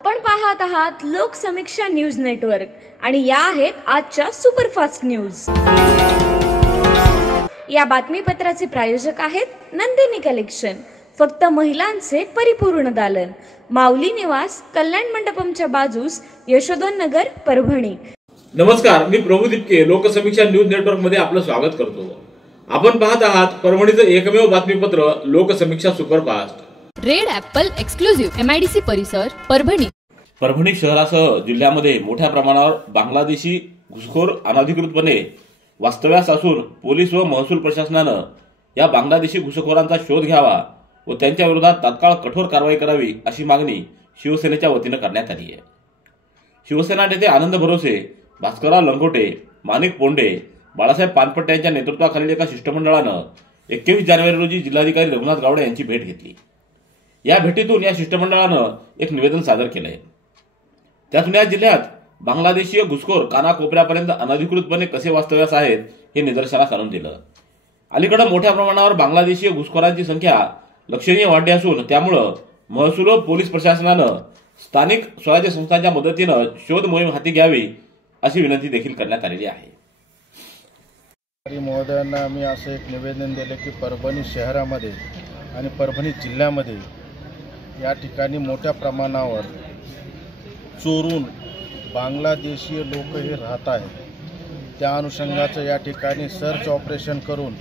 आपण पाहत आहात लोकसमीक्षा न्यूज नेटवर्क आणि या आहेत आजच्या सुपरफास्ट न्यूज। या बातमीपत्राचे प्रायोजक आहेत नंदिनी कलेक्शन, फक्त महिलांचे परिपूर्ण दालन, माऊली निवास, कल्याण मंडपमच्या बाजूस, यशोधन नगर, परभणी। नमस्कार, मी प्रभू दिपके लोकसमीक्षा न्यूज नेटवर्क मध्ये आपलं स्वागत करतो। आपण पाहत आहात परभणीचं एकमेव बातमीपत्र Loksamiksha superfast. Red Apple exclusive MIDC परिसर, परभणी। परभणी शहरासह जिल्ह्यामध्ये मोठ्या प्रमाणावर बांगलादेशी घुसखोर अनधिकृतपणे वास्तव्यास असून पोलीस व महसूल प्रशासनानं या बांगलादेशी घुसखोरांचा शोध घ्यावा व त्यांच्या विरोधात तात्काळ कठोर कारवाई करावी अशी मागणी शिवसेनेच्या वतीनं करण्यात आली आहे। शिवसेना नेते आनंद भरोसे, भास्करराव लंगोटे, माणिक पोंडे, बाळासाहेब पानपट्टे यांच्या नेतृत्वाखालील एका शिष्टमंडळानं 21 जानेवारी रोजी जिल्हाधिकारी रघुनाथ गावडे यांची भेट घेतली। या भेटीतून या शिष्टमंडळानं एक निवेदन सादर केलंय। त्यातून या जिल्ह्यात बांगलादेशीय घुसखोर कानाकोपऱ्यापर्यंत अनधिकृतपणे कसे वास्तव्यास आहेत हे निदर्शनास आणून दिलं। अलीकडे मोठ्या प्रमाणावर बांगलादेशीय घुसखोरांची संख्या लक्षणीय वाढली असून त्यामुळे महसूल व पोलीस प्रशासनानं स्थानिक स्वराज्य संस्थांच्या मदतीनं शोध मोहीम हाती घ्यावी अशी विनंती देखील करण्यात आलेली आहे। महोदयांना आम्ही असं एक निवेदन दिले की परभणी शहरामध्ये आणि परभणी जिल्ह्यामध्ये या ठिकाणी मोठ्या प्रमाणावर चोरून बांगलादेशीय लोक हे राहत आहेत। त्या अनुषंगाचं या ठिकाणी सर्च ऑपरेशन करून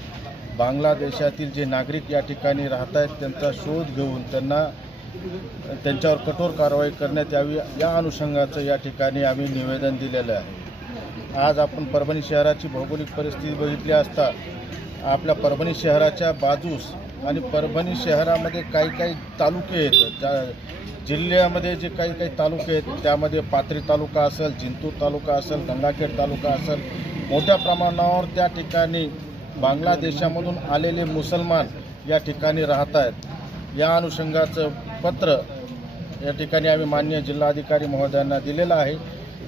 बांगलादेशातील जे नागरिक या ठिकाणी राहत आहेत त्यांचा शोध घेऊन त्यांच्यावर कठोर कारवाई करण्यात यावी या अनुषंगाचं या ठिकाणी आम्ही निवेदन दिलेलं आहे। आज आपण परभणी शहराची भौगोलिक परिस्थिती बघितली असता आपल्या परभणी शहराच्या बाजूस आणि परभणी शहरामध्ये काही तालुके आहेत, जिल्ह्यामध्ये जे काही तालुके आहेत त्यामध्ये पाथरी तालुका असेल, जिंतूर तालुका असेल, गंगाखेड तालुका असेल, मोठ्या प्रमाणावर त्या ठिकाणी बांगलादेशामधून आलेले मुसलमान या ठिकाणी राहत आहेत। या अनुषंगाचं पत्र या ठिकाणी आम्ही माननीय जिल्हाधिकारी महोदयांना दिलेलं आहे।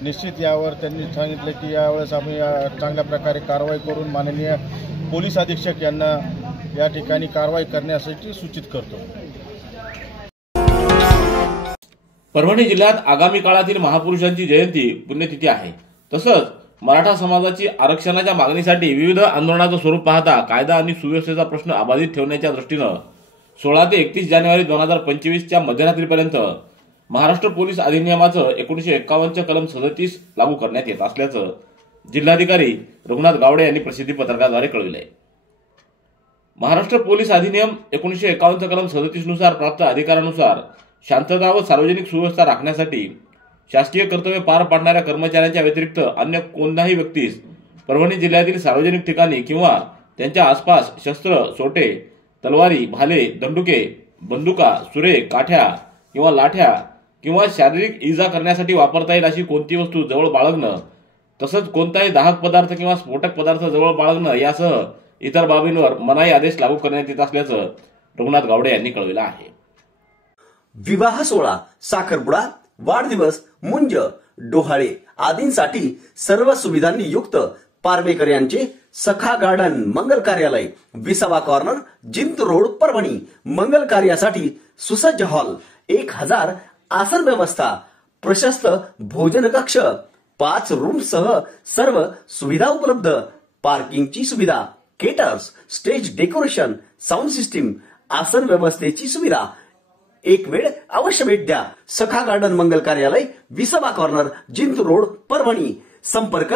निश्चित यावर त्यांनी सांगितले की यावेळेस आम्ही चांगल्या प्रकारे कारवाई करून माननीय पोलीस अधीक्षक यांना या ठिकाणी कारवाई करण्यासाठी सूचित करतो। परभणी जिल्ह्यात आगामी काळातील महापुरुषांची जयंती पुण्यतिथी आहे। तसंच मराठा समाजाची आरक्षणाच्या मागणीसाठी विविध आंदोलनाचं स्वरूप पाहता कायदा आणि सुव्यवस्थेचा प्रश्न अबाधित ठेवण्याच्या दृष्टीनं 16 ते 31 जानेवारी 2025च्या मध्यरात्रीपर्यंत महाराष्ट्र पोलीस अधिनियमाचं 1951 कलम 37 लागू करण्यात येत असल्याचं जिल्हाधिकारी रघुनाथ गावडे यांनी प्रसिद्धी पत्रकाद्वारे कळविलंय। महाराष्ट्र पोलीस अधिनियम 1951 कलम 37 नुसार प्राप्त अधिकारानुसार शांतता व सार्वजनिक सुव्यवस्था राखण्यासाठी शासकीय कर्तव्य पार पाडणाऱ्या कर्मचाऱ्यांच्या व्यतिरिक्त अन्य कोणत्याही व्यक्तीस परभणी जिल्ह्यातील सार्वजनिक ठिकाणी किंवा त्यांच्या आसपास शस्त्र, सोटे, तलवारी, भाले, दंडुके, बंदुका, सुरे, काठ्या किंवा लाठ्या किंवा शारीरिक इजा करण्यासाठी वापरता येईल अशी कोणती वस्तू जवळ बाळगणं, तसंच कोणताही दाहक पदार्थ किंवा स्फोटक पदार्थ जवळ बाळगणं यासह इतर बाबींवर मनाई आदेश लागू करण्यात येत असल्याचं रघुनाथ गावडे यांनी कळविलं आहे। विवाह सोहळा, साखरपुडा, वाढदिवस, मुंज, डोहाळे आदींसाठी सर्व सुविधांनी युक्त पारवेकर यांचे सखा गार्डन मंगल कार्यालय, विसावा कॉर्नर, जिंतूर रोड, परभणी। मंगल कार्यासाठी सुसज्ज हॉल, 1000 आसन व्यवस्था, प्रशस्त भोजन कक्ष, 5 रूम्स सह सर्व सुविधा उपलब्ध, पार्किंगची सुविधा, caterers, stage decoration, sound system, आसन व्यवस्थेची सुविधा। एक वेळ अवश्य भेट द्या। सखा गार्डन मंगल कार्यालय, विसावा कॉर्नर, जिंतूर रोड, परभणी। संपर्क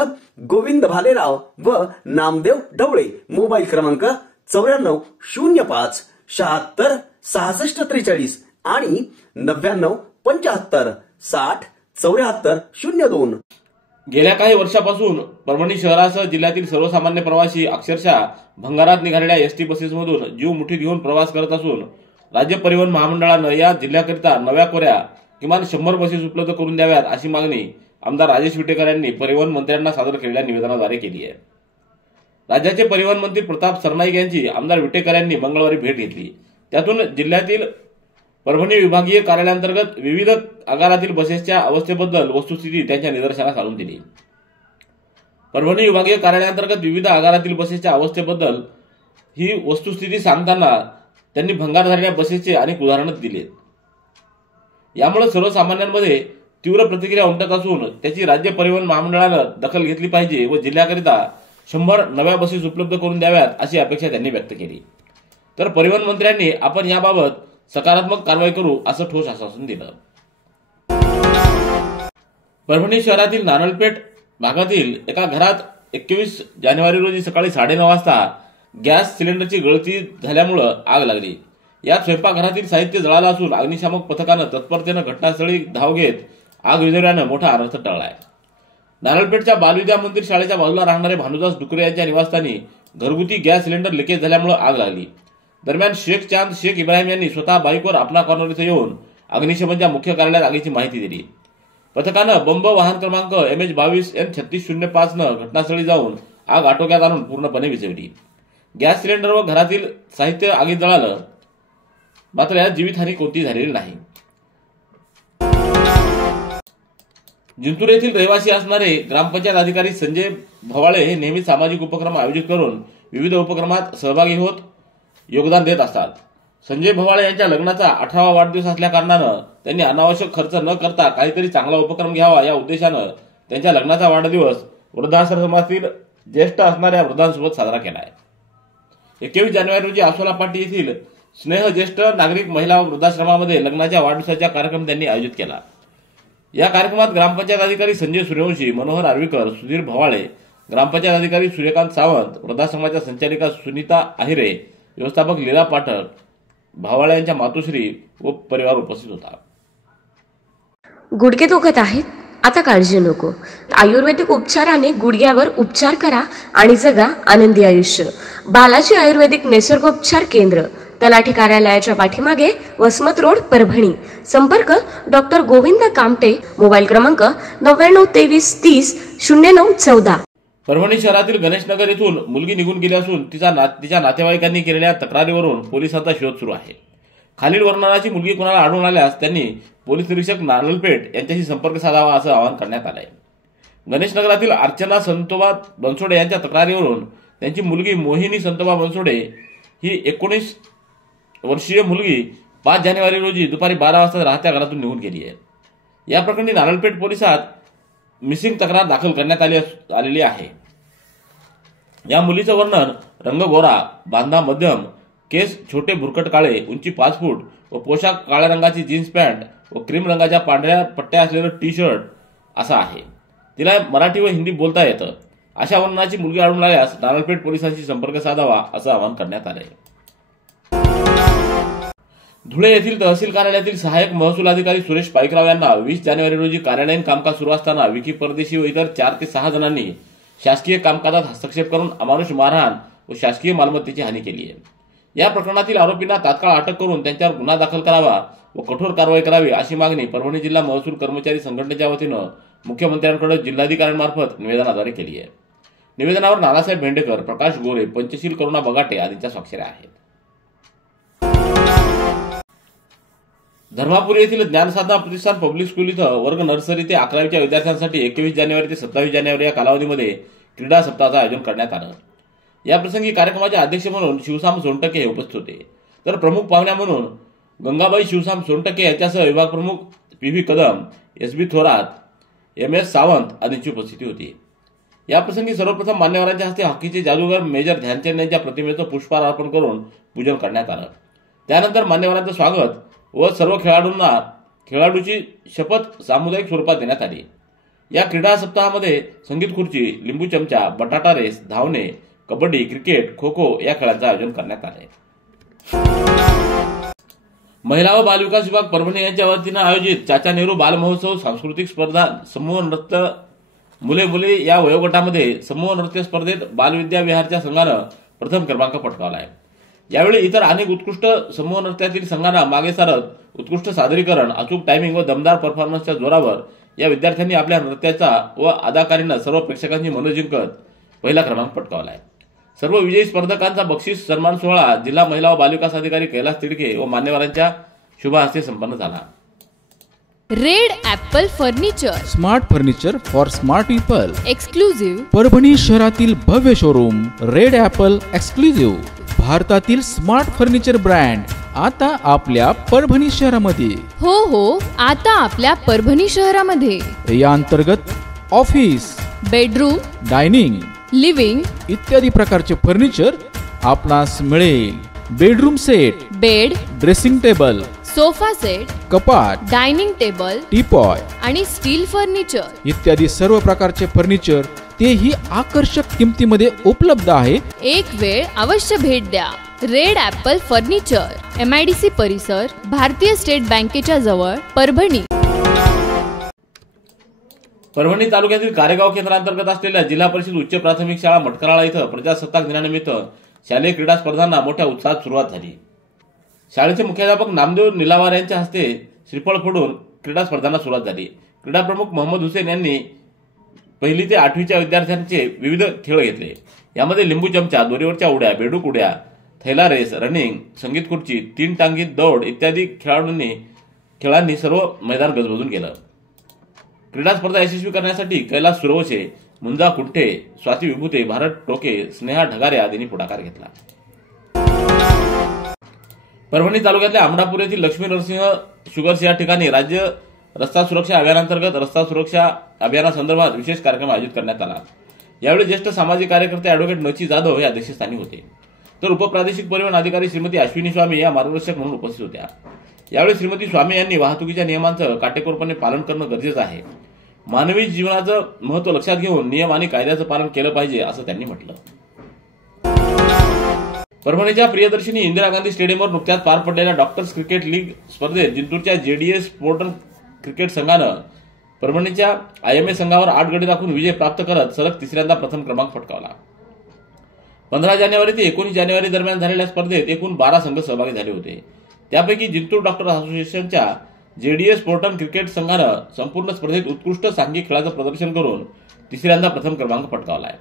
गोविंद भालेराव व नामदेव ढवळे। मोबाईल क्रमांक 94 05 76 66 43 आणि 99 75 60 74 02। गेल्या काही वर्षापासून परभणी शहरासह जिल्ह्यातील सर्वसामान्य प्रवासी अक्षरशः भंगारात निघालेल्या एसटी बसेसमधून जीव मुठीत घेऊन प्रवास करत असून राज्य परिवहन महामंडळानं या जिल्ह्याकरिता नव्या कोऱ्या किमान 100 बसेस उपलब्ध करून द्याव्यात अशी मागणी आमदार राजेश विटेकर यांनी परिवहन मंत्र्यांना सादर केलेल्या निवेदनाद्वारे केली आहे। राज्याचे परिवहन मंत्री प्रताप सरनाईक यांची आमदार विटेकर यांनी मंगळवारी भेट घेतली। त्यातून जिल्ह्यातील परभणी विभागीय कार्यालयांतर्गत विविध आगारातील बसेसच्या अवस्थेबद्दल वस्तुस्थिती त्यांच्या निदर्शनास आणून दिली। परभणी विभागीय कार्यालयांतर्गत विविध आगारातील बसेसच्या अवस्थेबद्दल ही वस्तुस्थिती सांगताना त्यांनी भंगार झालेल्या बसेसचे अनेक उदाहरणं दिली। यामुळे सर्वसामान्यांमध्ये तीव्र प्रतिक्रिया उमटत असून त्याची राज्य परिवहन महामंडळानं दखल घेतली पाहिजे व जिल्ह्याकरिता 100 नव्या बसेस उपलब्ध करून द्याव्यात अशी अपेक्षा त्यांनी व्यक्त केली. तर परिवहन मंत्र्यांनी आपण याबाबत सकारात्मक कारवाई करू असं ठोस आश्वासन दिलं. परभणी शहरातील नारळपेठ भागातील एका घरात 21 जानेवारी रोजी सकाळी 9:30 वाजता गॅस सिलेंडरची गळती झाल्यामुळे आग लागली. यात स्वयंपाकघरातील साहित्य जळालं असून अग्निशामक पथकानं तत्परतेनं घटनास्थळी धाव घेत आग विझवल्यानं मोठा अनर्थ टळलाय. नारळपेठच्या बालविद्या मंदिर शाळेच्या बाजूला राहणारे भानुदास डुकरे यांच्या निवासस्थानी घरगुती गॅस सिलेंडर लिकेज झाल्यामुळे आग लागली. दरम्यान शेख चांद शेख इब्राहिम यांनी स्वतः बाईकवर आपला कॉर्नर इथं येऊन अग्निशमनच्या मुख्य कार्यालयात आगीची माहिती दिली. पथकानं बंब वाहन क्रमांक MH22N3605 न घटनास्थळी जाऊन आग आटोक्यात आणून पूर्णपणे विझवली. गॅस सिलेंडर व घरातील साहित्य आगीत जळालं, मात्र यात जीवितहानी कोणती झालेली नाही. जिंतूर येथील रहिवासी असणारे ग्रामपंचायत अधिकारी संजय भवाळे हे नेहमी सामाजिक उपक्रम आयोजित करून विविध उपक्रमात सहभागी होत योगदान देत असतात. संजय भवाळे यांच्या लग्नाचा 18वा वाढदिवस असल्या कारणानं त्यांनी अनावश्यक खर्च न करता काहीतरी चांगला उपक्रम घ्यावा या उद्देशानं त्यांच्या लग्नाचा वाढदिवस वृद्धाश्रमातील ज्येष्ठ असणाऱ्या वृद्धांसोबत साजरा केला आहे. 21 जानेवारी रोजी आसोला पाटी येथील स्नेह ज्येष्ठ नागरिक महिला वृद्धाश्रमामध्ये लग्नाच्या वाढदिवसाचा कार्यक्रम त्यांनी आयोजित केला. या कार्यक्रमात ग्रामपंचायत अधिकारी संजय सूर्यवंशी, मनोहर आर्वीकर, सुधीर भवाळे, ग्रामपंचायत अधिकारी सूर्यकांत सावंत, वृद्धाश्रमाच्या संचालिका सुनीता आहिरे, व्यवस्थापक लीला पाठक, भवाळे यांच्या मातोश्री व परिवार उपस्थित होता. गुडघे दुखत आहेत? आता काळजी नको. आयुर्वेदिक उपचाराने गुडघ्यावर उपचार करा आणि जगा आनंदी आयुष्य. बालाजी आयुर्वेदिक निसर्गोपचार केंद्र, तलाठी कार्यालयाच्या पाठीमागे, वसमत रोड, परभणी. संपर्क डॉक्टर गोविंद कामटे. मोबाईल क्रमांक 9923300914. परभणी शहरातील गणेशनगर येथून मुलगी निघून गेली असून तिच्या नातेवाईकांनी केलेल्या तक्रारीवरून पोलिसांचा शोध सुरू आहे. खालील वर्णनाची मुलगी कोणाला आढळून आल्यास त्यांनी पोलीस निरीक्षक नारळपेठ यांच्याशी संपर्क साधावा असं आवाहन करण्यात आलंय. गणेशनगरातील अर्चना संतोबा बनसोडे यांच्या तक्रारीवरून त्यांची मुलगी मोहिनी संतोबा बनसोडे ही 19 वर्षीय मुलगी 5 जानेवारी रोजी दुपारी 12 वाजता राहत्या घरातून निघून गेली आहे. या प्रकरणी नारळपेठ पोलिसात मिसिंग तक्रार दाखल करण्यात आलेली आहे. या मुलीचं वर्णन रंग गोरा, बांधा मध्यम, केस छोटे भुरकट काळे, उंची 5 फूट व पोशाख काळ्या रंगाची जीन्स पॅन्ट व क्रीम रंगाच्या पांढऱ्या पट्ट्या असलेलं टी-शर्ट असा आहे. तिला मराठी व हिंदी बोलता येतं. अशा वर्णनाची मुलगी आढळून आल्यास नारळपेठ पोलिसांशी संपर्क साधावा असं आवाहन करण्यात आलंय. धुळे येथील तहसील कार्यालयातील सहाय्यक महसूल अधिकारी सुरेश पाईकराव यांना 20 जानेवारी रोजी कार्यालयीन कामकाज सुरू असताना विकी परदेशी व इतर 4 ते 6 जणांनी शासकीय कामकाजात हस्तक्षेप करून अमानुष मारहाण व शासकीय मालमत्तेची हानी केली आहे. या प्रकरणातील आरोपींना तात्काळ अटक करून त्यांच्यावर गुन्हा दाखल करावा व कठोर कारवाई करावी अशी मागणी परभणी जिल्हा महसूल कर्मचारी संघटनेच्या वतीनं मुख्यमंत्र्यांकडे जिल्हाधिकाऱ्यांमार्फत निवेदनाद्वारे केली आहे. निवेदनावर नानासाहेब भेंडेकर, प्रकाश गोरे, पंचशील करुणा बगाटे आदींच्या स्वाक्षऱ्या आहेत. धर्मापुरी येथील ज्ञानसाधना प्रतिष्ठान पब्लिक स्कूल इथं वर्ग नर्सरी ते 11वीच्या विद्यार्थ्यांसाठी 21 जानेवारी ते 27 जानेवारी या कालावधीमध्ये क्रीडा सप्ताहाचं आयोजन करण्यात आलं. या प्रसंगी कार्यक्रमाचे अध्यक्ष म्हणून शिवसाम सोनटके हे उपस्थित होते. तर प्रमुख पाहुण्या म्हणून गंगाबाई शिवसाम सोनटके यांच्यासह विभाग प्रमुख PV Kadam, SB Thorat, MS Sawant आदींची उपस्थिती होती. या प्रसंगी सर्वप्रथम मान्यवरांच्या हस्ते हॉकीचे जादूगार मेजर ध्यानचंद यांच्या प्रतिमेचं पुष्पहार अर्पण करून पूजन करण्यात आलं. त्यानंतर मान्यवरांचं स्वागत व सर्व खेळाडूची शपथ सामुदायिक स्वरूपात देण्यात आली. या क्रीडा सप्ताहामध्ये संगीत खुर्ची, लिंबू चमचा, बटाटा रेस, धावणे, कबड्डी, क्रिकेट, खो खो या खेळांचं आयोजन करण्यात आले. महिला व बालविकास विभाग परभणी यांच्या वतीनं आयोजित चाचा नेहरू बाल महोत्सव सांस्कृतिक स्पर्धा समूह नृत्य मुले मुली या वयोगटामध्ये समूह नृत्य स्पर्धेत बालविद्या विहारच्या संघानं प्रथम क्रमांक पटकावला आहे. यावेळी इतर अनेक उत्कृष्ट समूह नृत्यातील संघांना मागे सारत उत्कृष्ट सादरीकरण, अचूक टायमिंग व दमदार परफॉर्मन्सच्या जोरावर या विद्यार्थ्यांनी आपल्या नृत्याचा व अदाकारीनं सर्व प्रेक्षकांची मन जिंकत पहिला क्रमांक पटकावला आहे. सर्व विजयी स्पर्धकांचा बक्षीस सन्मान सोहळा जिल्हा महिला व बालविकास अधिकारी कैलास तिडके व मान्यवरांच्या शुभ हस्ते संपन्न झाला. Red Apple furniture, smart furniture for smart people, exclusive Parbhani शहरातील भव्य शोरूम रेड ॲपल एक्सक्लुझिव्ह, भारतातील स्मार्ट फर्निचर ब्रँड आता आपल्या परभणी शहरामध्ये. हो आता आपल्या परभणी शहरामध्ये या अंतर्गत ऑफिस, बेडरूम, डायनिंग, लिव्हिंग इत्यादी प्रकारचे फर्निचर आपणास मिळेल. Bedroom set, bed, dressing table, sofa set, कपाट, डायनिंग टेबल, टीपॉय आणि स्टील फर्निचर इत्यादी सर्व प्रकारचे फर्निचर तेही आकर्षक किमतीमध्ये उपलब्ध आहे. एक वेळ अवश्य भेट द्या. रेड ॲपल फर्निचर, MIDC परिसर, भारतीय स्टेट बँकेच्या जवळ, परभणी. परभणी तालुक्यातील कारेगाव केंद्रांतर्गत असलेल्या जिल्हा परिषद उच्च प्राथमिक शाळा मटकराळा इथं प्रजासत्ताक दिनानिमित्त शालेय क्रीडा स्पर्धांना मोठ्या उत्साहात सुरुवात झाली. शाळेचे मुख्याध्यापक नामदेव निलावार यांच्या हस्ते श्रीफळ फोडून क्रीडा स्पर्धांना सुरुवात झाली. क्रीडा प्रमुख मोहम्मद हुसेन यांनी 1ली ते 8वीच्या विद्यार्थ्यांचे विविध खेळ घेतले. यामध्ये लिंबू चमचा, दोरीवरच्या उड्या, बेडूक उड्या, थैला रेस, रनिंग, संगीत खुर्ची, 3 टांगी दौड इत्यादी खेळांनी सर्व मैदान गजबजून केलं. क्रीडा स्पर्धा यशस्वी करण्यासाठी कैलास सुरवशे, मुंजा कुंठे, स्वाती विभूते, भारत टोके, स्नेहा ढगारे आदींनी पुढाकार घेतला. परभणी तालुक्यातल्या आमडापूर येथील लक्ष्मी नरसिंह शुगर्स या ठिकाणी राज्य रस्ता सुरक्षा अभियानांतर्गत रस्ता सुरक्षा अभियानासंदर्भात विशेष कार्यक्रम आयोजित करण्यात आला. यावेळी ज्येष्ठ सामाजिक कार्यकर्ते ॲडव्होकेट नची जाधव हे अध्यक्षस्थानी होते, तर उपप्रादेशिक परिवहन अधिकारी श्रीमती अश्विनी स्वामी या मार्गदर्शक म्हणून उपस्थित होत्या. यावेळी श्रीमती स्वामी यांनी वाहतुकीच्या नियमांचं काटेकोरपणे पालन करणं गरजेचं आहे. मानवी जीवनाचं महत्त्व लक्षात घेऊन नियम आणि कायद्याचं पालन केलं पाहिजे असं त्यांनी म्हटलं. परभणीच्या प्रियदर्शिनी इंदिरा गांधी स्टेडियमवर नुकत्याच पार पडलेल्या डॉक्टर्स क्रिकेट लीग स्पर्धेत जिंतूरच्या JDS स्पोर्टन क्रिकेट संघानं परभणीच्या IMA संघावर 8 गडी राखून विजय प्राप्त करत सलग तिसऱ्यांदा प्रथम क्रमांक पटकावला. 15 जानेवारी ते 19 जानेवारी दरम्यान झालेल्या स्पर्धेत एकूण 12 संघ सहभागी झाले होते. त्यापैकी जिंतूर डॉक्टर असोसिएशनच्या JDS स्पोर्टन क्रिकेट संघानं संपूर्ण स्पर्धेत उत्कृष्ट सांघिक खेळाचं प्रदर्शन करून तिसऱ्यांदा प्रथम क्रमांक पटकावला आहे.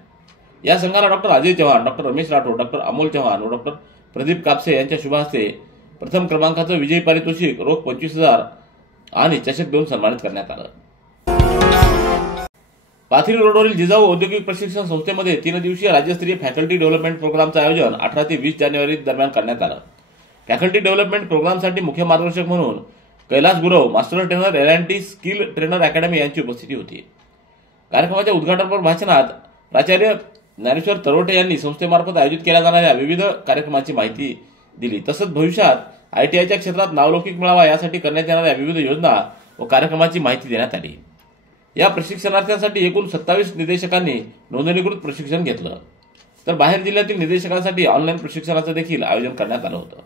या संघाला doctor Ajay Chavan, doctor Ramesh Rathod, doctor Amol Chavan व डॉक्टर प्रदीप कापसे यांच्या शुभ हस्ते प्रथम क्रमांकाचं विजयी पारितोषिक रोख 25,000 आणि चषक देऊन सन्मानित करण्यात आलं. पाथरी रोडवरील जिजाऊ औद्योगिक प्रशिक्षण संस्थेमध्ये 3 दिवसीय राज्यस्तरीय फॅकल्टी डेव्हलपमेंट प्रोग्रामचं आयोजन 18 ते 20 जानेवारी दरम्यान करण्यात आलं. फॅकल्टी डेव्हलपमेंट प्रोग्रामसाठी मुख्य मार्गदर्शक म्हणून Kailas Gurav, master trainer L&T skill trainer academy यांची उपस्थिती होती. कार्यक्रमाच्या उद्घाटनपर भाषणात प्राचार्य ज्ञानेश्वर तरवटे यांनी संस्थेमार्फत आयोजित केल्या जाणाऱ्या विविध कार्यक्रमांची माहिती दिली. तसंच भविष्यात ITIच्या क्षेत्रात नावलौकिक मिळावा यासाठी करण्यात येणाऱ्या विविध योजना व कार्यक्रमांची माहिती देण्यात आली. या प्रशिक्षणार्थ्यांसाठी एकूण 27 निदेशकांनी नोंदणीकृत प्रशिक्षण घेतलं, तर बाहेर जिल्ह्यातील निदेशकांसाठी ऑनलाईन प्रशिक्षणाचं देखील आयोजन करण्यात आलं होतं.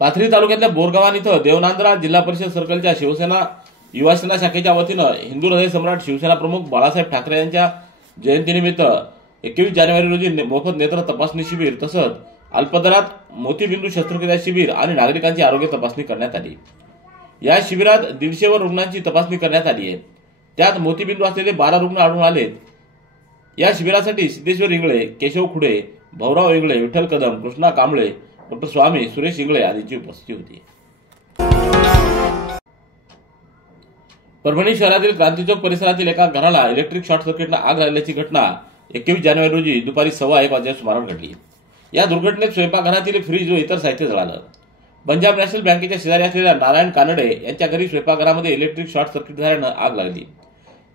पाथरी तालुक्यातल्या बोरगावान इथं देवनांदरा जिल्हा परिषद सर्कलच्या शिवसेना युवासेना शाखेच्या वतीनं हिंदू हृदय सम्राट शिवसेना प्रमुख बाळासाहेब ठाकरे यांच्या जयंतीनिमित्त 21 जानेवारी रोजी मोफत नेत्र तपासणी शिबिर तसंच अल्पदरात मोतीबिंदू शस्त्रक्रिया शिबिर आणि नागरिकांची आरोग्य तपासणी करण्यात आली. या शिबिरात 150 वर रुग्णांची तपासणी करण्यात आली आहे. त्यात मोतीबिंदू असलेले 12 रुग्ण आढळून आलेत. या शिबिरासाठी सिद्धेश्वर इंगळे, केशव खुडे, भाऊराव इंगळे, विठ्ठल कदम, कृष्णा कांबळे, डॉक्टर स्वामी, सुरेश इंगळे आदींची उपस्थिती होती. परभणी शहरातील क्रांती चौक परिसरातील एका घराला इलेक्ट्रिक शॉर्ट सर्किटनं आग लागल्याची घटना 21 जानेवारी रोजी दुपारी 1:15 वाजल्या सुमारास घडली. या दुर्घटनेत स्वयंपाकघरातील फ्रीज व इतर साहित्य जळालं. पंजाब नॅशनल बँकेच्या शेजारी असलेल्या नारायण कानडे यांच्या घरी स्वयंपाकघरामध्ये इलेक्ट्रिक शॉर्ट सर्किट झाल्यानं आग लागली.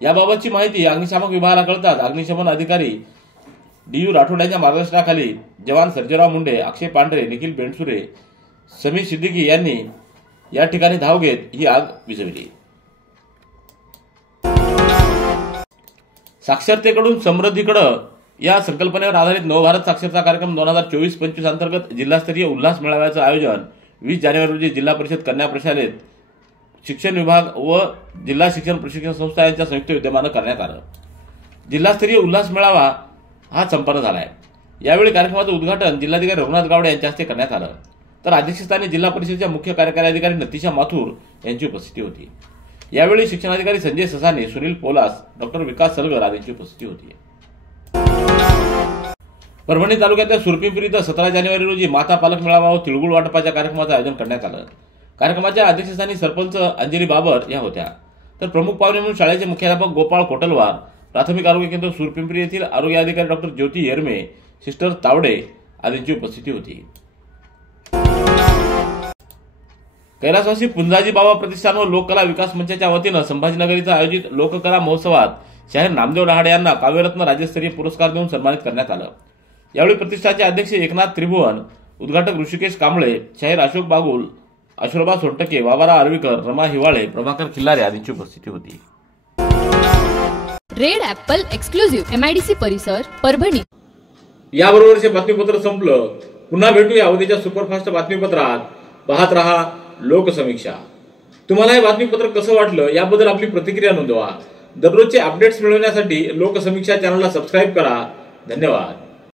याबाबतची माहिती अग्निशामक विभागाला कळताच अग्निशमन अधिकारी DU राठोड यांच्या मार्गदर्शनाखाली जवान सर्जेराव मुंडे, अक्षय पांढरे, निखिल बेंडसुरे, समीर सिद्दीकी यांनी या ठिकाणी धाव घेत ही आग विझवली. साक्षरतेकडून समृद्धीकडे या संकल्पनेवर आधारित नवभारत साक्षरता कार्यक्रम 2024-25 अंतर्गत जिल्हास्तरीय उल्हास मेळाव्याचं आयोजन 20 जानेवारी रोजी जिल्हा परिषद कन्या प्रशालेत शिक्षण विभाग व जिल्हा शिक्षण प्रशिक्षण संस्था यांच्या संयुक्त विद्यमानं करण्यात आलं. जिल्हास्तरीय उल्हास मेळावा हा संपन्न झाला आहे. यावेळी कार्यक्रमाचं उद्घाटन जिल्हाधिकारी रघुनाथ गावडे यांच्या हस्ते करण्यात आलं, तर अध्यक्षस्थानी जिल्हा परिषदेच्या मुख्य कार्यकारी अधिकारी नतीशा माथुर यांची उपस्थिती होती. यावेळी शिक्षणाधिकारी संजय ससाने, सुनील पोलास, डॉक्टर विकास सलगर आदींची उपस्थिती होती. परभणी तालुक्यातल्या सुरपिंपरी इथं 17 जानेवारी रोजी माता पालक मेळावा व तिळगुळ वाटपाच्या कार्यक्रमाचं आयोजन करण्यात आलं. कार्यक्रमाच्या अध्यक्षस्थानी सरपंच अंजली बाबर या होत्या, तर प्रमुख पाहुणे म्हणून शाळेचे मुख्याध्यापक गोपाळ कोटलवार, प्राथमिक आरोग्य केंद्र सुरपिंपरी येथील आरोग्य अधिकारी डॉक्टर ज्योती येरमे, सिस्टर तावडे आदींची उपस्थिती होती. कैलासवासी पुंजाजी बाबा प्रतिष्ठान व लोककला विकास मंचाच्या वतीनं संभाजीनगर इथं आयोजित लोककला महोत्सवात शाहीर नामदेव लहाडे यांना काव्यरत्न राज्यस्तरीय पुरस्कार देऊन सन्मानित करण्यात आलं। यावेळी प्रतिष्ठानचे अध्यक्ष एकनाथ त्रिभुवन, उद्घाटक ऋषिकेश कांबळे, शाहीर अशोक बागुल, अशोरबा सोनटके, बाबारा आर्वीकर, रमा हिवाळे, प्रभाकर खिल्लारे आदींची उपस्थिती होती। रेड ॲपल एक्सक्लुझिव्ह MIDC परिसर परभणी। याबरोबरचे बातमीपत्र संपलं। पुन्हा भेटूया उद्याच्या सुपरफास्ट बातमीपत्रात। पाहत रहा लोकसमीक्षा। तुम्हाला हे बातमीपत्र कसं वाटलं याबद्दल आपली प्रतिक्रिया नोंदवा। दररोजचे अपडेट्स मिळवण्यासाठी लोकसमीक्षा चॅनलला सबस्क्राईब करा। धन्यवाद।